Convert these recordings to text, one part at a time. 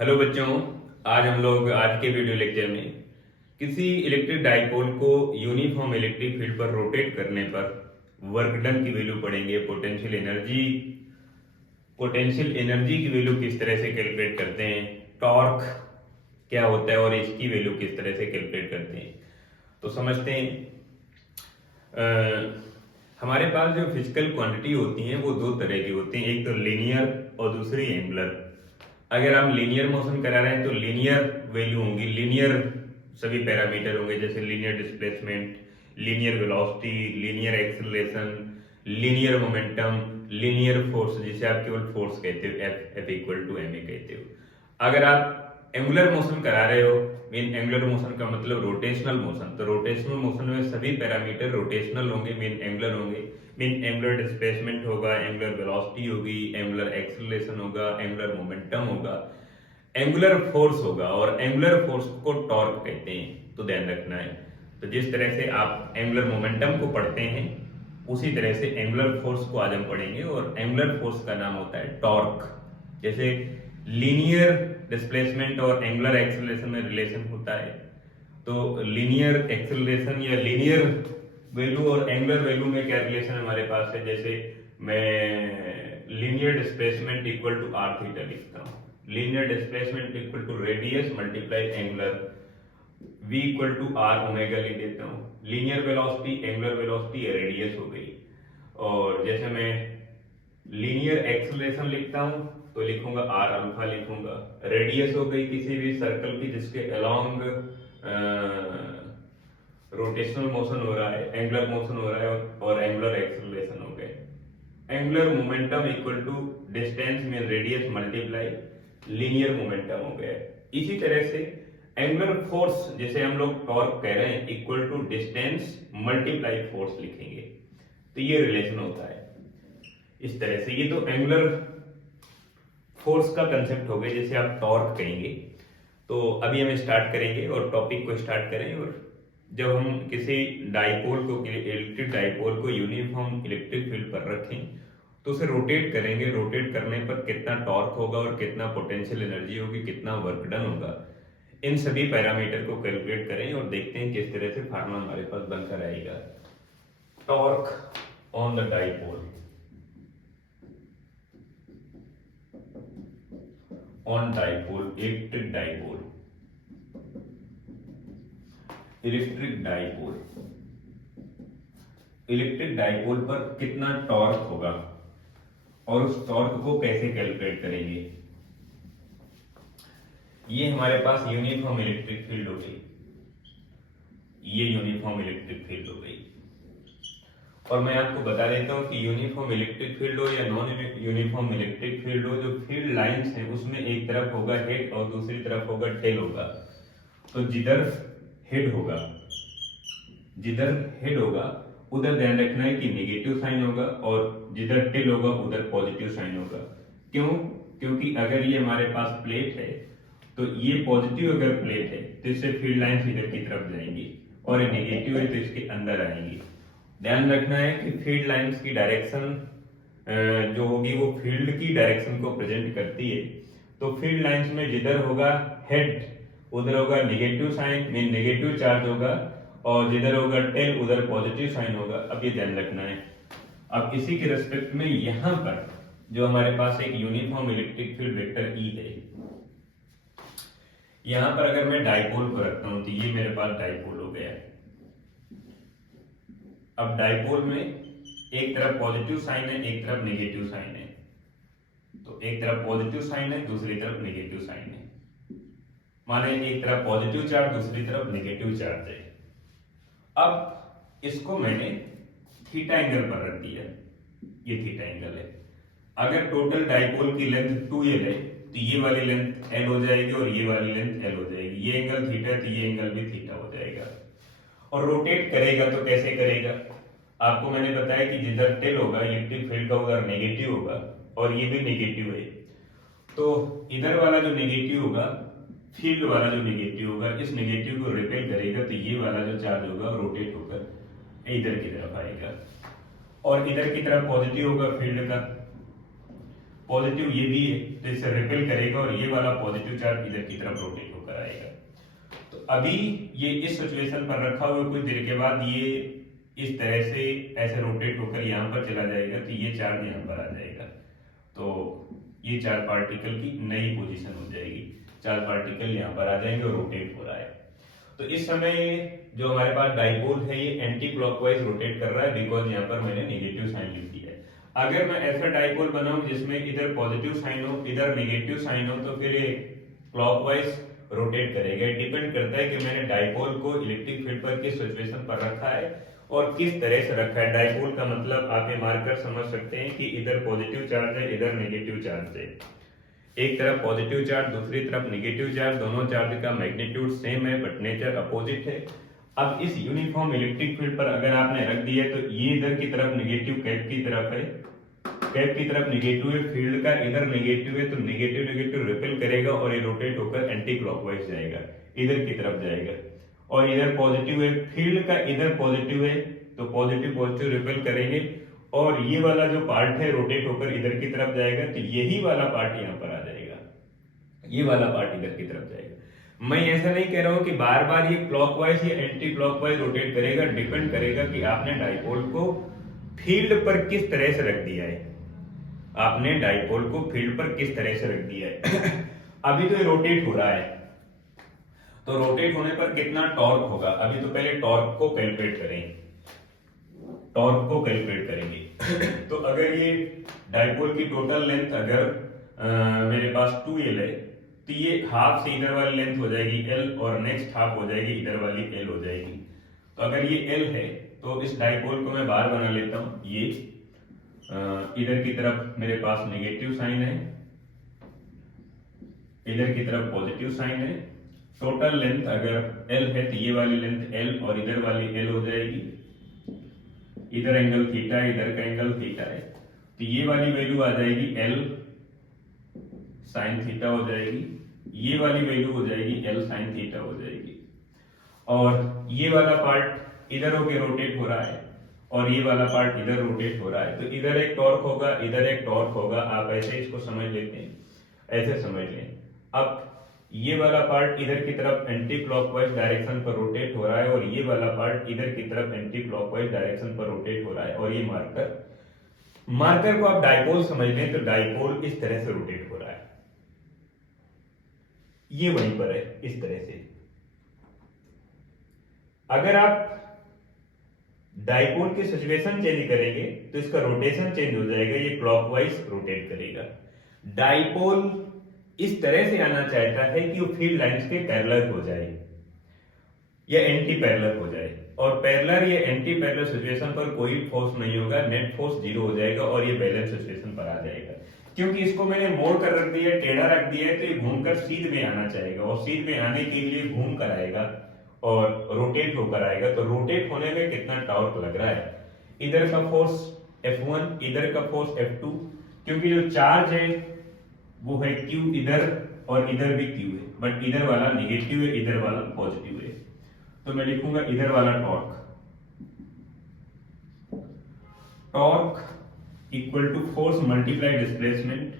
Hello बच्चों, आज हम लोग आज के वीडियो लेक्चर में किसी इलेक्ट्रिक डाइपोल को यूनिफॉर्म इलेक्ट्रिक फील्ड पर रोटेट करने पर वर्क डन की वैल्यू पढ़ेंगे। पोटेंशियल एनर्जी की वैल्यू किस तरह से कैलकुलेट करते हैं, टॉर्क क्या होता है और इसकी वैल्यू किस तरह से कैलकुलेट करते हैं। तो समझते हैं। हमारे पास जो फिजिकल क्वांटिटी होती हैं वो दो तरह की होती हैं, एक तो लीनियर और दूसरी एंगुलर। अगर आप लीनियर मोशन करा रहे हैं तो लीनियर वैल्यू होंगी, लीनियर सभी पैरामीटर होंगे, जैसे linear displacement, linear velocity, linear acceleration, linear momentum, linear force, जिसे आप केवल फोर्स कहते हो, F equal to M A कहते हो। अगर आप एंगुलर मोशन करा रहे हो, मीन एंगुलर मोशन का मतलब रोटेशनल मोशन, तो रोटेशनल मोशन में सभी पैरामीटर रोटेशनल होंगे, मीन एंगुलर होंगे। मीन एंगुलर डिस्प्लेसमेंट होगा, एंगुलर वेलोसिटी होगी, एंगुलर एक्सेलरेशन होगा, एंगुलर मोमेंटम होगा, एंगुलर फोर्स होगा, और एंगुलर फोर्स को टॉर्क कहते हैं। तो ध्यान रखना है। तो जिस तरह से आप एंगुलर मोमेंटम को पढ़ते हैं उसी तरह से एंगुलर फोर्स को आज हम पढ़ेंगे, और एंगुलर फोर्स का नाम होता है टॉर्क। जैसे लीनियर डिस्प्लेसमेंट और एंगुलर एक्सेलरेशन में रिलेशन होता है, तो लीनियर एक्सेलरेशन या लीनियर वैल्यू और एंगुलर वैल्यू में क्या रिलेशन हमारे पास है। जैसे मैं linear displacement equal to R theta लिखता हूँ, linear displacement equal to radius multiply angular, v equal to R omega लिख देता हूँ। Linear velocity angular velocity radius हो गई। और जैसे मैं लीनियर एक्सेलरेशन लिखता हूँ तो लिखूंगा आर अल्फा लिखूंगा। रेडियस हो गई किसी भी सर्कल की जिसके अलोंग रोटेशनल मोशन हो रहा है, एंगुलर मोशन हो रहा है, और एंगुलर एक्सेलरेशन हो गए। Angular momentum equal to distance में रेडियस मल्टीप्लाई लीनियर मोमेंटम हो गया। इसी तरह से एंगुलर फोर्स, जैसे हम लोग टॉर्क कह रहे हैं, equal to distance multiply force लिखेंगे, तो ये रिलेशन होता है इस तरह से। ये तो एंगुलर फोर्स का कंसेप्ट हो गया, जैसे आप टॉर्क कहेंगे। तो अभी हम स्टार्ट करेंगे और टॉपिक को स्टार्ट करें। और जब हम किसी डाइपोल को, इलेक्ट्रिक डाइपोल को यूनिफॉर्म इलेक्ट्रिक फील्ड पर रखें तो उसे रोटेट करेंगे। रोटेट करने पर कितना टॉर्क होगा और कितना पोटेंशियल एनर्जी होगी, कितना वर्क डन होगा, इन सभी पैरामीटर को कैलकुलेट करें और देखते हैं किस तरह से फार्मूला हमारे पास बनकर आएगा। Torque on the dipole, on dipole, electric dipole, electric dipole, electric dipole पर कितना टॉर्क होगा और उस टॉर्क को कैसे कैलकुलेट करेंगे। ये हमारे पास यूनिफॉर्म इलेक्ट्रिक फील्ड हो गई, ये यूनिफॉर्म इलेक्ट्रिक फील्ड हो गई। और मैं आपको बता देता हूं कि यूनिफॉर्म इलेक्ट्रिक फील्ड हो या नॉन यूनिफॉर्म इलेक्ट्रिक फील्ड हो, जो फील्ड लाइंस हैं उसमें एक तरफ होगा हेड और दूसरी तरफ होगा टेल होगा। तो जिधर हेड होगा, जिधर हेड होगा उधर ध्यान रखना है कि नेगेटिव साइन होगा, और जिधर टेल होगा उधर पॉजिटिव साइन होगा। क्यों? क्योंकि अगर ये हमारे पास प्लेट है तो ये पॉजिटिव अगर प्लेट है तो इससे फील्ड लाइंस इधर की तरफ जाएंगी, और ये नेगेटिव है तो इसके अंदर आएंगी। ध्यान रखना है कि फील्ड लाइंस की डायरेक्शन जो होगी वो फील्ड की डायरेक्शन को प्रेजेंट करती है। तो फील्ड लाइंस में जिधर होगा हेड उधर होगा negative sign, mean negative charge होगा, और जिधर होगा टेल उधर पॉजिटिव साइन होगा। अब ये ध्यान रखना है। अब इसी के रेस्पेक्ट में यहां पर जो हमारे पास एक uniform electric field vector E है, यहां पर अगर मैं डाइपोल को रखता हूं तो ये मेरे पास डाइपोल हो गया। अब डाइपोल में एक तरफ पॉजिटिव साइन है, एक तरफ नेगेटिव साइन है। तो एक तरफ पॉजिटिव साइन है, दूसरी तरफ नेगेटिव साइन है। माने एक तरफ पॉजिटिव चार्ज, दूसरी तरफ नेगेटिव चार्ज है। अब इसको मैंने थीटा एंगल पर रख दिया, ये थीटा एंगल है। अगर टोटल डाइपोल की लेंथ 2l है तो ये वाली लेंथ l हो जाएगी और ये वाली लेंथ l हो जाएगी। ये एंगल थीटा है तो ये एंगल भी थीटा हो जाएगा। और रोटेट करेगा तो कैसे करेगा? आपको मैंने बताया कि जिधर टेल होगा इलेक्ट्रिक फील्ड का उधर नेगेटिव होगा, और ये भी नेगेटिव है। तो इधर वाला जो नेगेटिव होगा, फील्ड वाला जो नेगेटिव होगा, इस नेगेटिव को रिपेल करेगा तो ये वाला जो चार्ज होगा रोटेट होकर इधर की तरफ आएगा, और इधर की तरफ पॉजिटिव होगा फील्ड का। पॉजिटिव ये भी है तो इसे रिपेल करेगा और ये वाला पॉजिटिव चार्ज इधर की तरफ रोटेट होकर आएगा। तो अभी ये इस सिचुएशन पर रखा हुआ, कुछ देर के बाद ये इस तरह से ऐसे रोटेट होकर यहाँ पर चला जाएगा, तो ये चार्ज यहाँ पर आ जाएगा, तो ये 4 पार्टिकल की नई पोजीशन हो जाएगी। 4 पार्टिकल यहाँ पर आ जाएंगे और रोटेट हो रहा है। तो इस समय जो हमारे पास डाइपोल है ये एंटी क्लॉकवाइज रोटेट कर रहा है, बिकॉज यहाँ पर मैंने नेगेटिव साइन लिख दिया है। अगर मैं ऐसा डाइपोल बनाऊं जिसमें इधर पॉजिटिव साइन हो इधर नेगेटिव साइन हो, तो फिर ये क्लॉकवाइज रोटेट करेगा। डिपेंड करता है कि मैंने डाइपोल को इलेक्ट्रिक फील्ड पर किस सिचुएशन पर रखा है और किस तरह से रखा है। डाइपोल का मतलब आप ये मार्कर समझ सकते हैं कि इधर पॉजिटिव चार्ज है इधर नेगेटिव चार्ज है, एक तरफ पॉजिटिव चार्ज दूसरी तरफ नेगेटिव चार्ज, दोनों चार्ज का मैग्नीट्यूड सेम है बट नेचर अपोजिट है। अब इस यूनिफॉर्म इलेक्ट्रिक फील्ड पर अगर आपने रख दिया तो ये इधर की तरफ नेगेटिव कैप की तरफ है, कैप की तरफ नेगेटिव है, फील्ड का इधर नेगेटिव है, तो नेगेटिव नेगेटिव रिपेल करेगा और ये रोटेट होकर एंटी क्लॉकवाइज जाएगा, इधर की तरफ जाएगा। और इधर पॉजिटिव है, फील्ड का इधर पॉजिटिव है, तो पॉजिटिव पॉजिटिव रिपेल करेंगे और ये वाला जो पार्ट है रोटेट होकर इधर की तरफ जाएगा, तो यही वाला पार्ट यहाँ पर आ जाएगा, ये वाला पार्ट इधर की तरफ जाएगा। मैं ऐसा नहीं कह रहा हूं कि बार बार ये क्लॉकवाइज या एंटी क्लॉकवाइज रोटेट करेगा, डिपेंड करेगा कि आपने डाइपोल को फील्ड पर किस तरह से रख दिया है, आपने डाइपोल को फील्ड पर किस तरह से रख दिया है। अभी तो ये रोटेट हो रहा है, तो रोटेट होने पर कितना टॉर्क होगा, अभी तो पहले टॉर्क को कैलकुलेट करें, टॉर्क को कैलकुलेट करेंगे। तो अगर ये डाइपोल की टोटल लेंथ अगर मेरे पास 2L है, तो ये हाफ से इधर वाली लेंथ हो जाएगी L और नेक्स्ट हाफ हो जाएगी इधर वाली L हो जाएगी। तो अगर ये L है तो इस डाइपोल को मैं बाहर बना लेता हूं, ये इधर की तरफ मेरे पास नेगेटिव साइन है, इधर की तरफ पॉजिटिव साइन है। टोटल लेंथ अगर L है तो ये वाली लेंथ L और इधर वाली L हो जाएगी, इधर एंगल थीटा है इधर का एंगल थीटा है, तो ये वाली वैल्यू आ जाएगी L साइन थीटा हो जाएगी, ये वाली वैल्यू हो जाएगी L साइन थीटा हो जाएगी। और ये वाला पार्ट इधर होके रोटेट हो रहा है और ये वाला पार्ट इधर रोटेट हो रहा है, तो इधर एक टॉर्क होगा इधर एक टॉर्क होगा, आप ऐसे इसको समझ लेते हैं, ऐसे समझ लें। अब ये वाला पार्ट इधर की तरफ एंटी क्लॉकवाइज डायरेक्शन पर रोटेट हो रहा है और ये वाला पार्ट इधर की तरफ एंटी क्लॉकवाइज डायरेक्शन पर रोटेट हो रहा है, और ये मार्कर को आप डाइपोल समझ लें, तो डाइपोल इस तरह से रोटेट हो रहा है, ये वहीं पर है इस तरह से। अगर आप डाइपोल की सिचुएशन चेंज करेंगे तो इसका रोटेशन चेंज हो जाएगा, ये क्लॉकवाइज रोटेट करेगा। डाइपोल इस तरह से आना चाहता है कि वो फील्ड लाइंस के पैरेलल हो जाए या एंटी पैरेलल हो जाए, और पैरेलल या एंटी पैरेलल सिचुएशन पर कोई फोर्स नहीं होगा, नेट फोर्स 0 हो जाएगा और ये बैलेंस सिचुएशन पर आ जाएगा। क्योंकि इसको मैंने मोड़ कर रख दिया है, टेढ़ा रख दिया है, तो ये घूमकर सीध में आना चाहेगा और सीध में आने के लिए घूम कर आएगा और रोटेट होकर आएगा। तो रोटेट होने में कितना टॉर्क लग रहा है, इधर का फोर्स F1 इधर का फोर्स F2, क्योंकि जो चार्ज है वो है Q इधर और इधर भी Q है, बट इधर वाला नेगेटिव है इधर वाला पॉजिटिव है, तो मैं लिखूंगा इधर वाला torque equal to force multiply displacement.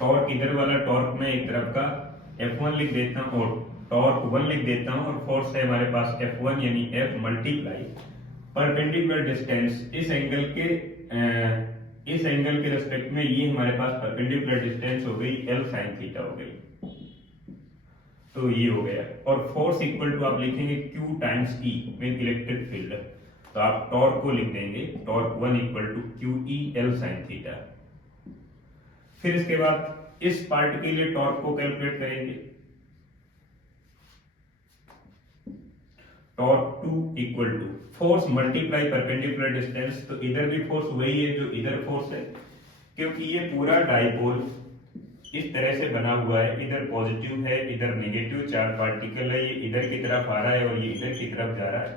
Torque इधर वाला टॉर्क में एक तरफ का F1 लिख देता हूं और टॉर्क 1 लिख देता हूं, और फोर्स है हमारे पास F1 यानी F मल्टीप्लाई परपेंडिकुलर डिस्टेंस, इस एंगल के रेस्पेक्ट में ये हमारे पास परपेंडिकुलर डिस्टेंस हो गई L sin थीटा हो गई, तो ये हो गया। और फोर्स इक्वल टू आप लिखेंगे Q times E with electric field, तो आप टॉर्क को लिख देंगे torque 1 equal to QE L sin theta. फिर इसके बाद इस पार्ट के लिए टॉर्क को कैलकुलेट करेंगे, torque 2 equal to force multiply perpendicular distance, तो इधर भी फोर्स वही है जो इधर फोर्स है, क्योंकि ये पूरा डाइपोल इस तरह से बना हुआ है, इधर पॉजिटिव है इधर नेगेटिव, 4 पार्टिकल है, ये इधर की तरफ आ रहा है और ये इधर की तरफ जा रहा है,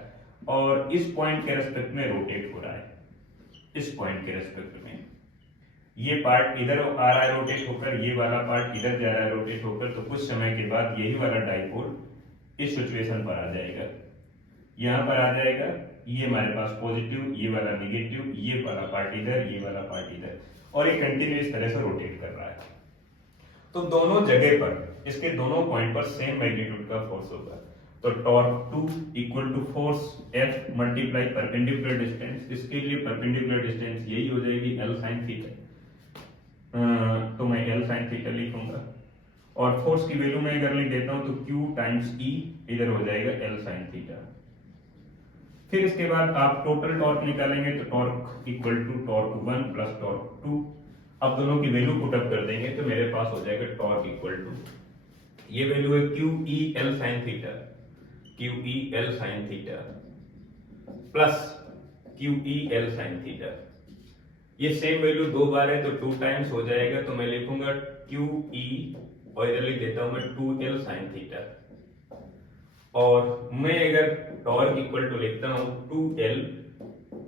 और इस पॉइंट के रेस्पेक्ट में रोटेट हो रहा है, इस पॉइंट के रेस्पेक्ट में ये पार्ट इधर आ रहा है रोटेट होकर, ये वाला पार्ट इधर जा रहा है रोटेट होकर, तो कुछ समय के बाद यही वाला डाइपोल इस सिचुएशन पर आ जाएगा, यहां पर आ जाएगा, ये हमारे पास पॉजिटिव ये वाला नेगेटिव, ये वाला पार्ट इधर ये वाला पार्ट इधर, और ये कंटिन्यू इस तरह से रोटेट कर रहा है। तो दोनों जगह पर, इसके दोनों पॉइंट पर सेम मैग्नीट्यूड का फोर्स होगा। तो torque 2 equal to force F multiply perpendicular distance, इसके लिए परपेंडिकुलर डिस्टेंस यही हो जाएगी L sin थीटा। तो मैं L sin थीटा लिखूंगा, और फोर्स की वैल्यू में अगर लिख देता हूं तो Q टाइम्स E इधर हो जाएगा L sin थीटा। फिर इसके बाद आप टोटल टॉर्क निकालेंगे, तो torque equal to torque 1 plus torque 2। अब दोनों की वैल्यू पुट अप कर देंगे तो मेरे पास हो जाएगा टॉर्क इक्वल टू, ये वैल्यू है QE L sin theta, QE L sin theta plus QE L sin theta. ये सेम वैल्यू दो बार है तो 2 टाइम्स हो जाएगा, तो मैं लिखूंगा QE और इधर लिख देता हूं मैं 2L sin थीटा। और मैं अगर टॉर्क इक्वल टू लिखता हूं 2L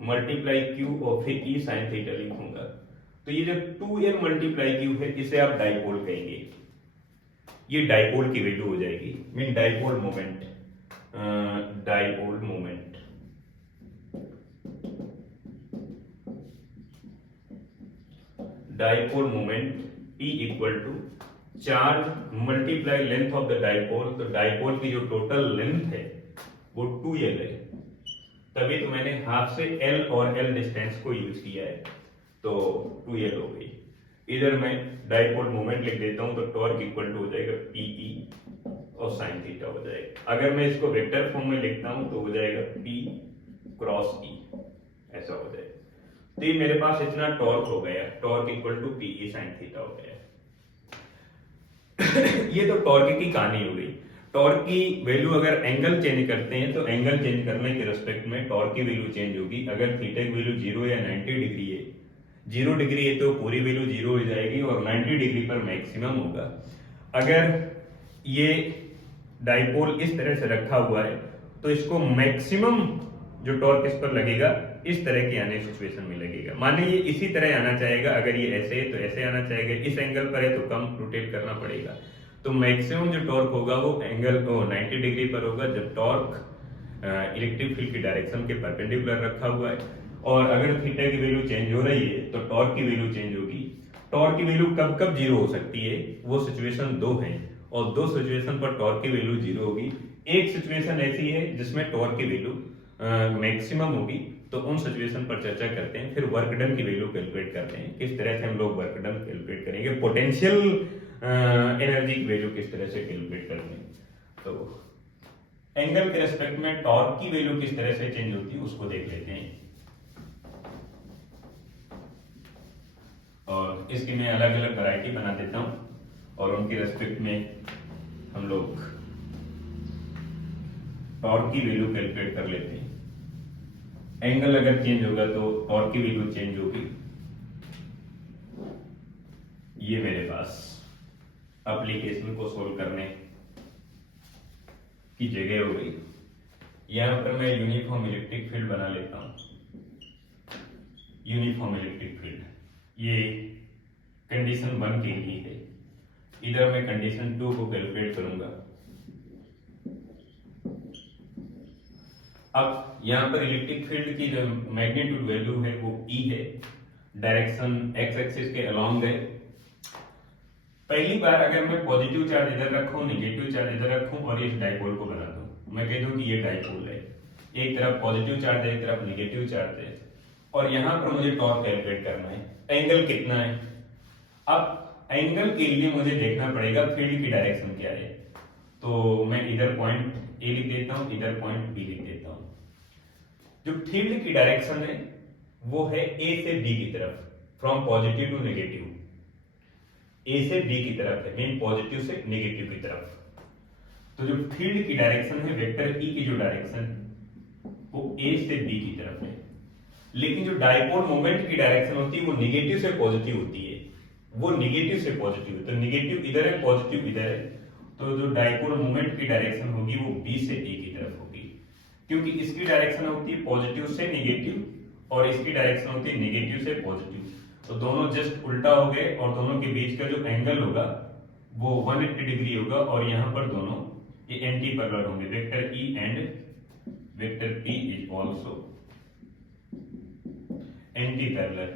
मल्टीप्लाई Q और फिर E sin थीटा लिखूंगा, तो ये जो 2L मल्टीप्लाई Q है इसे आप डाइपोल कहेंगे, ये डाइपोल की वैल्यू हो जाएगी, mean dipole moment, dipole moment. Dipole moment E equal to charge multiply length of the dipole. तो डाइपोल की जो टोटल लेंथ है वो 2L है, तभी तो मैंने हाफ से L और L डिस्टेंस को यूज किया है, तो 2L हो गई। इधर मैं डाइपोल मोमेंट लिख देता हूं, तो टॉर्क इक्वल टू हो जाएगा PE और sin थीटा हो जाएगा। अगर मैं इसको वेक्टर फॉर्म में लिखता हूं तो हो जाएगा P क्रॉस E, ऐसा हो जाएगा। तो ये मेरे पास इतना टॉर्क हो गया, torque equal to PE sin theta हो गया। ये तो टॉर्क की कहानी हो गई। टॉर्क की वैल्यू अगर एंगल चेंज करते हैं तो एंगल चेंज करने के रिस्पेक्ट में टॉर्क की वैल्यू चेंज होगी। अगर थीटा की वैल्यू 0 या 90 डिग्री है, 0 डिग्री है तो पूरी वैल्यू 0 हो जाएगी और 90 डिग्री पर मैक्सिमम होगा। अगर ये डाइपोल इस तरह से रखा हुआ है तो इसको मैक्सिमम जो टॉर्क इस पर लगेगा इस तरह की आने सिचुएशन में लगेगा। माने ये इसी तरह आना चाहेगा, अगर ये ऐसे है तो ऐसे आना चाहेगा, इस एंगल पर है तो कम रोटेट करना पड़ेगा। तो मैक्सिमम जो टॉर्क होगा वो एंगल 90 डिग्री पर होगा जब टॉर्क इलेक्ट्रिक फील्ड की डायरेक्शन के परपेंडिकुलर रखा हुआ है। और अगर थीटा की वैल्यू चेंज हो रही है तो टॉर्क की वैल्यू चेंज होगी। टॉर्क की वैल्यू कब कब 0 हो सकती है, वो सिचुएशन 2 है, और 2 सिचुएशन पर टॉर्क की वैल्यू 0 होगी। एक सिचुएशन ऐसी है जिसमें टॉर्क की वैल्यू मैक्सिमम होगी, तो उन सिचुएशन पर चर्चा करते हैं। फिर वर्क डन की वैल्यू कैलकुलेट करते हैं, किस तरह से हम लोग वर्क डन कैलकुलेट करेंगे, पोटेंशियल एनर्जी की वैल्यू किस तरह से कैलकुलेट करेंगे। तो एंगल के रेस्पेक्ट में टॉर्क की वैल्यू किस तरह से चेंज होती है उसको देख लेते हैं। और इसकी मैं अलग अलग वैरायटी बना देता हूं और उनके रेस्पेक्ट में हम लोग टॉर्क की वैल्यू कैलकुलेट कर लेते हैं। एंगल अगर चेंज होगा तो टॉर्क की वैल्यू चेंज होगी। ये मेरे पास एप्लीकेशन को सोल्व करने की जगह हो गई। यहां पर मैं यूनिफॉर्म इलेक्ट्रिक फील्ड बना लेता हूं। यूनिफॉर्म इलेक्ट्रिक फील्ड ये कंडीशन 1 के लिए है। इधर मैं कंडीशन 2 को कैलकुलेट करूंगा। अब यहां पर इलेक्ट्रिक फील्ड की जो मैग्नीट्यूड वैल्यू है वो E है, डायरेक्शन x एक्सिस के अलोंग है। पहली बार अगर मैं पॉजिटिव चार्ज इधर रखूं, नेगेटिव चार्ज इधर रखूं और इस डाइपोल को बना दूं, मैं कह दूं कि ये डाइपोल है, एक तरफ पॉजिटिव चार्ज है एक तरफ नेगेटिव चार्ज है, और यहां पर मुझे टॉर्क कैलकुलेट करना है। एंगल कितना है, अब एंगल के लिए मुझे देखना पड़ेगा फील्ड की डायरेक्शन क्या है। तो मैं इधर पॉइंट ए लिख देता हूं, इधर पॉइंट बी लिख देता हूं। जो फील्ड की डायरेक्शन है वो है ए से बी की तरफ, फ्रॉम पॉजिटिव टू नेगेटिव। ए से बी की तरफ है, मीन पॉजिटिव से नेगेटिव की तरफ। तो जो फील्ड की डायरेक्शन है वेक्टर ई की जो डायरेक्शन वो ए से बी की तरफ है। लेकिन जो डाइपोल मोमेंट की डायरेक्शन होती है वो नेगेटिव से पॉजिटिव होती है, वो नेगेटिव से पॉजिटिव है। तो नेगेटिव इधर है, पॉजिटिव इधर है, तो जो डाइपोल मोमेंट की डायरेक्शन होगी वो बी से ए की तरफ होगी, क्योंकि इसकी डायरेक्शन होती है पॉजिटिव से नेगेटिव और इसकी डायरेक्शन होती है नेगेटिव से पॉजिटिव। तो दोनों जस्ट उल्टा हो गए और दोनों के बीच का जो एंगल होगा वो 180 डिग्री होगा, और यहां पर दोनों ये एंटी पैरेलल होंगे। Vector E and vector P is also anti parallel.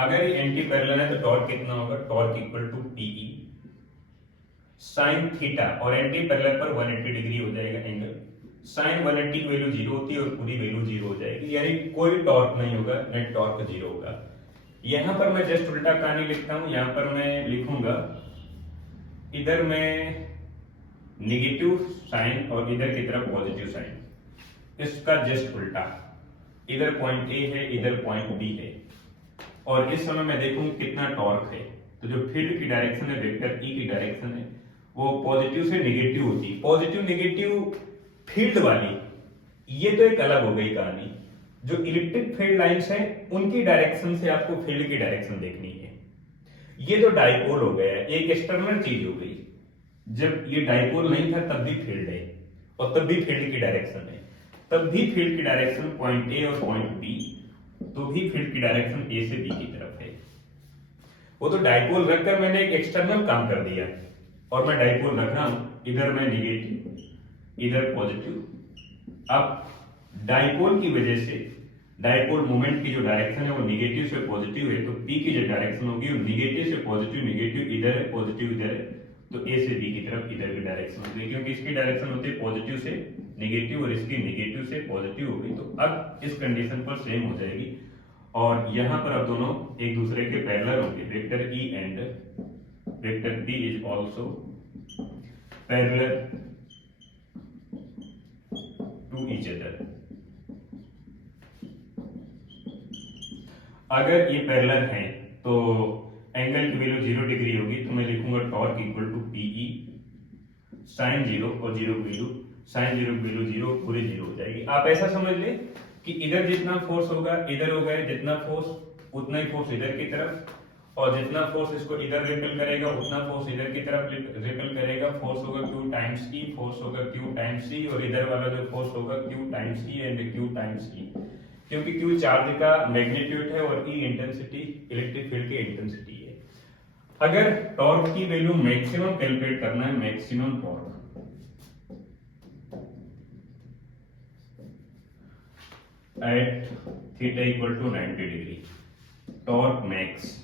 अगर ये एंटी पैरेलल है तो टॉर्क कितना होगा, torque equal to PE sine theta, और एंटी पैरेलल पर 180 डिग्री हो जाएगा एंगल। साइन 180 की वैल्यू 0 होती है और पूरी वैल्यू 0 हो जाएगी, यानी कोई टॉर्क नहीं होगा, नेट टॉर्क 0 होगा। यहां पर मैं जस्ट उल्टा कहानी लिखता हूं, यहां पर मैं लिखूंगा इधर मैं निगेटिव साइन और इधर की तरफ पॉजिटिव साइन, इसका जस्ट उल्टा। इधर पॉइंट ए है, इधर पॉइंट बी है, और इस समय मैं देखूंगा कितना टॉर्क है। तो जो फील्ड की डायरेक्शन है, वेक्टर ई की डायरेक्शन है, वो पॉजिटिव से नेगेटिव होती है। पॉजिटिव नेगेटिव फील्ड वाली, ये तो एक अलग हो गई कहानी। जो इलेक्ट्रिक फील्ड लाइंस हैं, उनकी डायरेक्शन से आपको फील्ड की डायरेक्शन देखनी है। ये तो डाइपोल हो गया, एक एक्सटर्नल चीज हो गई। जब ये डाइपोल नहीं था तब भी फील्ड है, और तब भी फील्ड की डायरेक्शन है, तब भी फील्ड की डायरेक्शन पॉइंट ए और पॉइंट बी, तो भी फील्ड की डायरेक्शन ए से बी की तरफ है। वो तो डाइपोल रखकर मैंने एक एक्सटर्नल काम कर दिया, और मैं डाइपोल रख रहा हूं, इधर मैं निगेटिव इधर पॉजिटिव। अब डाइपोल की वजह से डाइपोल मोमेंट की जो डायरेक्शन है वो निगेटिव से पॉजिटिव है, तो पी की जो डायरेक्शन होगी वो निगेटिव से पॉजिटिव, निगेटिव इधर है, पॉजिटिव इधर है, तो ए से बी की तरफ इधर की डायरेक्शन होगी, क्योंकि इसकी डायरेक्शन होती है पॉजिटिव से नेगेटिव और इसकी नेगेटिव से पॉजिटिव होगी। तो अब इस कंडीशन पर सेम हो जाएगी, और यहां पर अब दोनों एक दूसरे के पैरेलल होंगे। Vector E and vector B is also parallel to each other. अगर ये पैरेलल हैं तो एंगल की वैल्यू 0 डिग्री होगी, तो मैं लिखूंगा torque equal to PE sine 0 और 0 की वैल्यू, साइन 0 की वैल्यू 0, पूरी 0 हो जाएगी। आप ऐसा समझ लें कि इधर जितना फोर्स होगा इधर होगा, जितना फोर्स उतना ही फोर्स इधर की तरफ, और जितना फोर्स इसको इधर रिपेल करेगा उतना फोर्स इधर की तरफ रिपेल करेगा। फोर्स होगा Q टाइम्स E, फोर्स होगा Q टाइम्स E, और इधर वाला जो फोर्स होगा Q times E and Q times E, क्योंकि Q चार्ज का मैग्नीट्यूड है और E इंटेंसिटी इलेक्ट्रिक फील्ड की इंटेंसिटी है। अगर टॉर्क की वैल्यू मैक्सिमम कैलकुलेट करना है, maximum torque at theta equal to 90 degree, torque max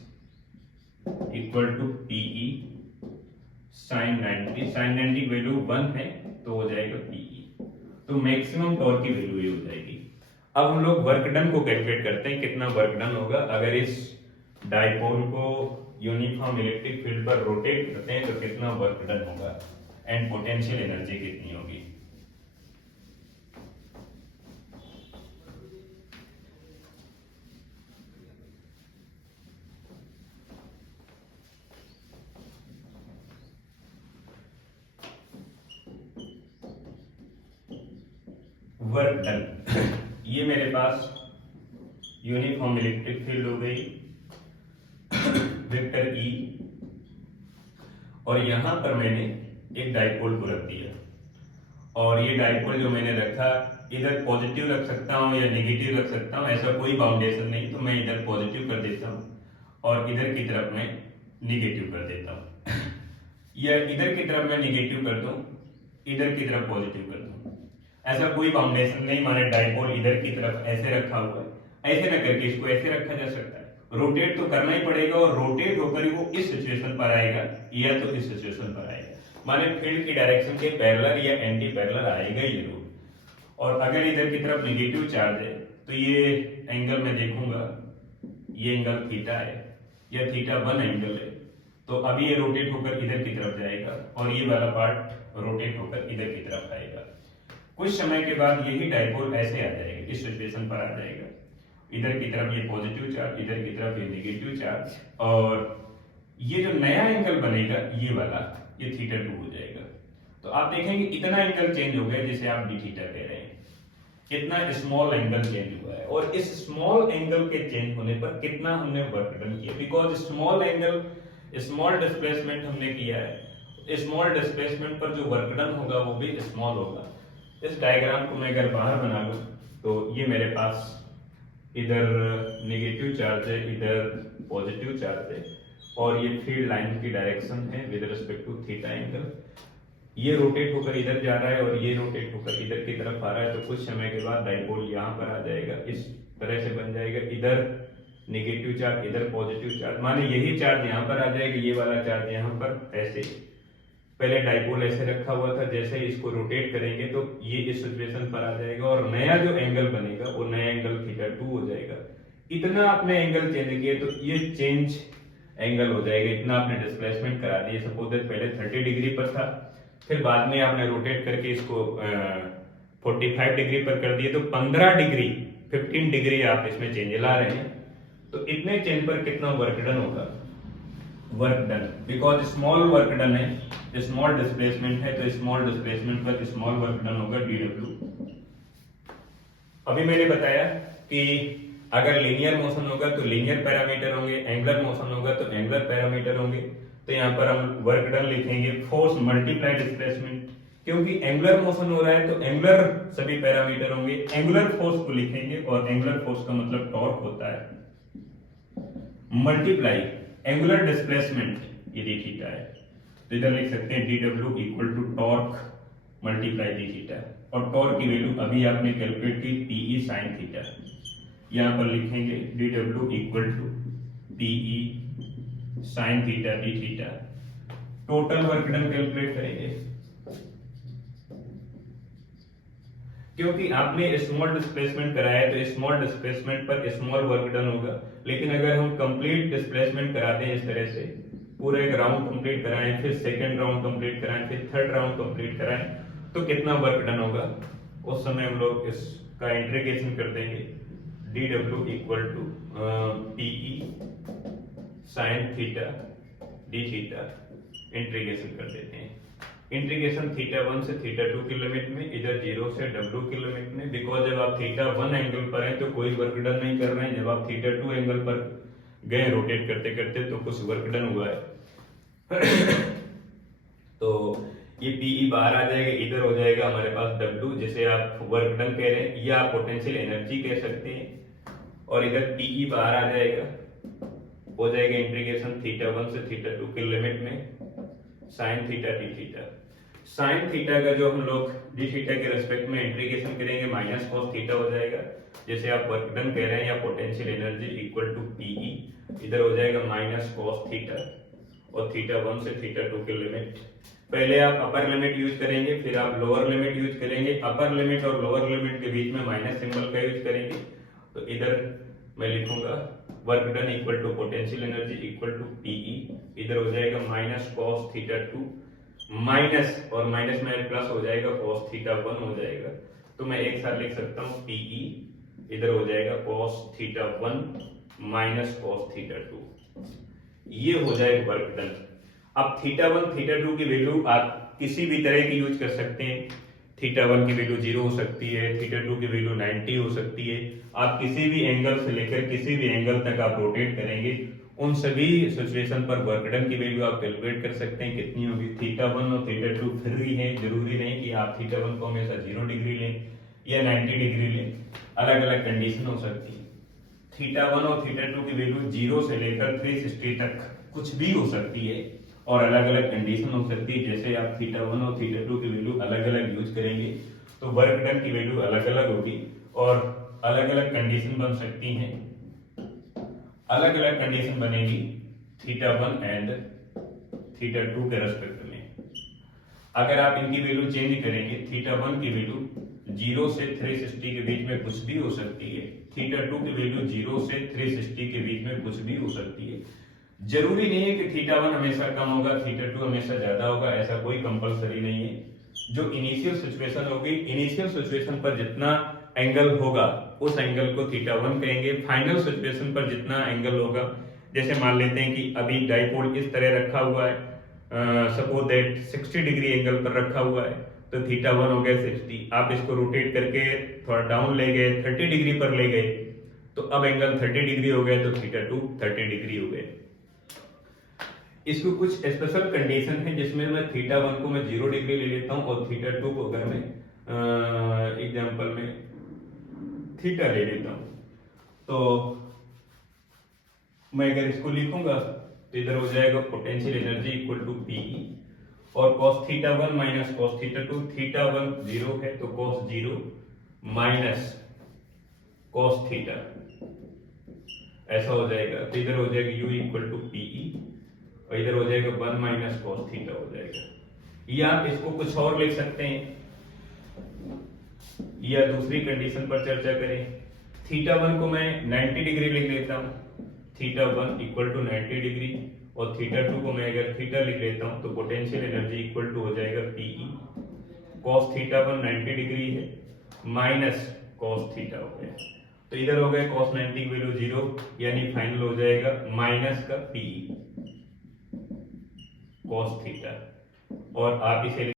equal to PE sine 90, sine 90 की वैल्यू 1 है तो हो जाएगा पीई, तो मैक्सिमम टॉर्क की वैल्यू ये हो जाएगी। अब हम लोग वर्क डन को कैलकुलेट करते हैं, कितना वर्क डन होगा अगर इस डाइपोल को यूनिफॉर्म इलेक्ट्रिक फील्ड पर रोटेट करते हैं, तो कितना वर्क डन होगा एंड पोटेंशियल एनर्जी कितनी होगी। वर्क डन, ये मेरे पास यूनिफॉर्म इलेक्ट्रिक फील्ड हो गई वेक्टर ई, और यहां पर मैंने एक डाइपोल को रख दिया, और ये डाइपोल जो मैंने रखा इधर पॉजिटिव रख सकता हूं या नेगेटिव रख सकता हूं, ऐसा कोई बाउंडेशन नहीं, तो मैं इधर पॉजिटिव कर देता हूं और इधर की तरफ मैं निगेटिव कर देता हूं या इधर की तरफ मैं निगेटिव कर दूं, इधर की तरफ पॉजिटिव कर दूं, ऐसा कोई बाउंडेशन नहीं। माने डाइपोल इधर की तरफ ऐसे रखा हुआ है, ऐसे न करके इसको ऐसे रखा जा सकता है, रोटेट तो करना ही पड़ेगा, और रोटेट होकर ही वो इस सिचुएशन पर आएगा या तो इस सिचुएशन पर आएगा, माने फील्ड की डायरेक्शन के पैरेलल या एंटी पैरेलल आएगा ही जरूर। और अगर इधर की तरफ नेगेटिव चार्ज है तो ये एंगल मैं देखूंगा, ये एंगल थीटा है या थीटा 1 एंगल है, तो अभी ये रोटेट होकर इधर की तरफ जाएगा और ये वाला पार्ट रोटेट होकर इधर की तरफ आएगा। कुछ समय के बाद यही डाइपोल ऐसे आ जाएगा, इस सिचुएशन पर आ जाएगा, इधर की तरफ ये पॉजिटिव चार्ज, इधर की तरफ ये नेगेटिव चार्ज, और ये जो नया एंगल बनेगा ये वाला, ये थीटा 2 हो जाएगा। तो आप देखेंगे इतना एंगल चेंज हो गया जिसे आप डी थीटा कह रहे हैं, इतना स्मॉल एंगल चेंज हुआ है, और इस स्मॉल एंगल के चेंज होने पर कितना हमने वर्क डन किया, because small angle small displacement हमने किया है, स्मॉल डिस्प्लेसमेंट पर जो वर्क डन होगा वो भी स्मॉल होगा। इस डायग्राम को मैं अगर बाहर बना लूं तो ये मेरे पास इधर नेगेटिव चार्ज है, इधर पॉजिटिव चार्ज है, और ये फील्ड लाइन की डायरेक्शन है with respect to theta angle. ये रोटेट होकर इधर जा रहा है और ये रोटेट होकर इधर की तरफ आ रहा है, तो कुछ समय के बाद डाइपोल यहाँ पर आ जाएगा, इस तरह से बन जाएगा। इधर नेगेटिव चार्ज, इधर पॉजिटिव चार्ज, माने यही चार्ज यहाँ पर आ जाएगा, ये वाला चार्ज यहाँ पर ऐसे। पहले डाइपोल ऐसे रखा हुआ था, जैसे ही इसको रोटेट करेंगे तो ये इस सिचुएशन पर आ जाएगा और नया जो एंगल बनेगा वो नया एंगल θ2 हो जाएगा। इतना आपने एंगल चेंज किया तो ये चेंज एंगल हो जाएगा, इतना आपने डिस्प्लेसमेंट करा दिया। सपोज दैट पहले 30 डिग्री पर था, फिर बाद में आपने रोटेट करके इसको 45 डिग्री पर कर दिया, तो 15 डिग्री 15 डिग्री आप इसमें चेंज ला रहे हैं। तो इतने चेंज पर कितना वर्क डन होगा? Work done, because small work done है, स्मॉल डिस्प्लेसमेंट है, तो स्मॉल डिस्प्लेसमेंट पर स्मॉल वर्क डन होगा dw। अभी मैंने बताया कि अगर लीनियर मोशन होगा तो लीनियर पैरामीटर होंगे, एंगुलर मोशन होगा तो एंगुलर पैरामीटर होंगे। तो यहाँ पर हम वर्क डन लिखेंगे फोर्स मल्टीप्लाई डिस्प्लेसमेंट, क्योंकि एंगुलर मोशन हो रहा है तो एंगुलर सभी पैरामीटर होंगे। एंगुलर फोर्स को लिखेंगे और एंगुलर फोर्स का मतलब टॉर्क होता है, मल्टीप्लाई एंगुलर डिस्प्लेसमेंट यदि थीटा है तो इधर लिख सकते हैं dw equal to torque multiply D theta, और टॉर्क की वैल्यू अभी आपने कैलकुलेट की PE sin थीटा। यहाँ पर लिखेंगे dw equal to PE sin theta D theta. Total work done calculate करेंगे, क्योंकि आपने स्मॉल डिस्प्लेसमेंट कराया है तो स्मॉल डिस्प्लेसमेंट पर स्मॉल वर्क डन होगा। लेकिन अगर हम कंप्लीट डिस्प्लेसमेंट कराते हैं इस तरह से, पूरा एक राउंड कंप्लीट कराएं, फिर सेकंड राउंड कंप्लीट कराएं, फिर थर्ड राउंड कंप्लीट कराएं, तो कितना वर्क डन होगा? उस समय हम लोग इसका इंटीग्रेशन कर देंगे, dw equal to PE sin theta D theta, integration कर देते हैं। इंटीग्रेशन θ1 से θ2 की लिमिट में, इधर 0 से w की लिमिट में। बिकॉज जब आप θ1 एंगल पर हैं तो कोई वर्क डन नहीं कर रहे हैं, जब आप θ2 एंगल पर गए रोटेट करते करते तो कुछ वर्क डन हुआ है। तो ये PE बाहर आ जाएगा, इधर हो जाएगा हमारे पास w, जिसे आप वर्क डन कह रहे हैं या आप पोटेंशियल एनर्जी कह सकते हैं, और इधर PE बाहर आ जाएगा, हो जाएगा इंटीग्रेशन θ1 से θ2 की लिमिट में sin theta D theta. sin theta का जो हम लोग डी थीटा के रेस्पेक्ट में इंटीग्रेशन करेंगे माइनस cos थीटा हो जाएगा, जैसे आप वर्क डन कह रहे हैं, या potential energy equal to PE, इधर हो जाएगा माइनस cos थीटा, और θ1 से θ2 की लिमिट। पहले आप अपर लिमिट यूज करेंगे, फिर आप लोअर लिमिट यूज करेंगे। अपर लिमिट और लोअर लिमिट के बीच में माइनस सिंबल का यूज करेंगे। तो इधर मैं लिखूंगा work done equal to potential energy equal to PE, इधर हो जाएगा माइनस cos θ2, माइनस और माइनस में प्लस हो जाएगा cos θ1 हो जाएगा। तो मैं एक साथ लिख सकता हूँ PE, इधर हो जाएगा cos θ1 माइनस cos θ2, ये हो जाएगा वर्क डन। अब θ1 θ2 की वैल्यू आप किसी भी तरह की यूज कर सकते हैं। θ1 की वैल्यू 0 हो सकती है, θ2 की वैल्यू 90 हो सकती है। आप किसी भी एंगल से लेकर किसी भी एंगल तक आप रोटेट करेंगे, उन सभी सिचुएशन पर वर्क डन की वैल्यू आप कैलकुलेट कर सकते हैं कितनी होगी। θ1 और θ2 फ्री है, जरूरी नहीं कि आप θ1 को हमेशा 0 डिग्री लें या 90 डिग्री लें, अलग अलग कंडीशन हो सकती है। θ1 और θ2 की वैल्यू 0 से लेकर 360 तक कुछ भी हो सकती है, और अलग अलग कंडीशन हो सकती है। जैसे आप θ1 और θ2 की वैल्यू अलग अलग यूज करेंगे तो वर्क डन की वैल्यू अलग अलग होगी, और अलग अलग कंडीशन बन सकती हैं, अलग अलग कंडीशन बनेगी θ1 एंड θ2 के रेस्पेक्ट में। अगर आप इनकी वैल्यू चेंज करेंगे, θ1 की वैल्यू 0 से 360 के बीच में कुछ भी हो सकती है, θ2 की वैल्यू 0 से 360 के बीच में कुछ भी हो सकती है। जरूरी नहीं है कि θ1 हमेशा कम होगा, θ2 हमेशा ज्यादा होगा, ऐसा कोई कंपलसरी नहीं है। जो इनिशियल सिचुएशन होगी, इनिशियल सिचुएशन पर जितना एंगल होगा उस एंगल को θ1 कहेंगे। फाइनल सिचुएशन पर जितना एंगल होगा, जैसे मान लेते हैं कि अभी डाइपोल इस तरह रखा हुआ है, सपोज दैट 60 डिग्री एंगल पर रखा हुआ है, तो θ1 हो गया 60। आप इसको रोटेट करके थोड़ा डाउन ले गए, 30 डिग्री पर ले गए, तो अब एंगल 30 डिग्री हो गया, तो θ2 30 डिग्री हो गए। इसको कुछ स्पेशल कंडीशन है जिसमें मैं θ1 को मैं 0 डिग्री ले लेता हूं, और θ2 को अगर मैं एग्जांपल में थीटा ले लेता हूं, तो मैं अगर इसको लिखूंगा तो इधर हो जाएगा potential energy equal to PE, और cos θ1 माइनस cos θ2, θ1 0 है तो cos 0 माइनस cos θ, ऐसा हो जाएगा। तो इधर हो जाएगा u इक्वल टू पीई और इधर हो जाएगा 1 माइनस कॉस थीटा हो जाएगा। या आप इसको कुछ और लिख सकते हैं, या दूसरी कंडीशन पर चर्चा करें। थीटा 1 को मैं 90 डिग्री लिख लेता हूँ, थीटा 1 इक्वल टू 90 डिग्री, और थीटा 2 को मैं अगर थीटा लिख लेता हूँ तो पोटेंशियल एनर्जी इक्वल टू हो जाएगा पीई कॉस थीटा 1 90 डिग्री है माइनस कॉस थीटा हो गया। तो इधर हो गया कॉस 90 की वैल्यू 0, यानी फाइनल हो जाएगा माइनस का पीई कॉस थीटा, और आप इसे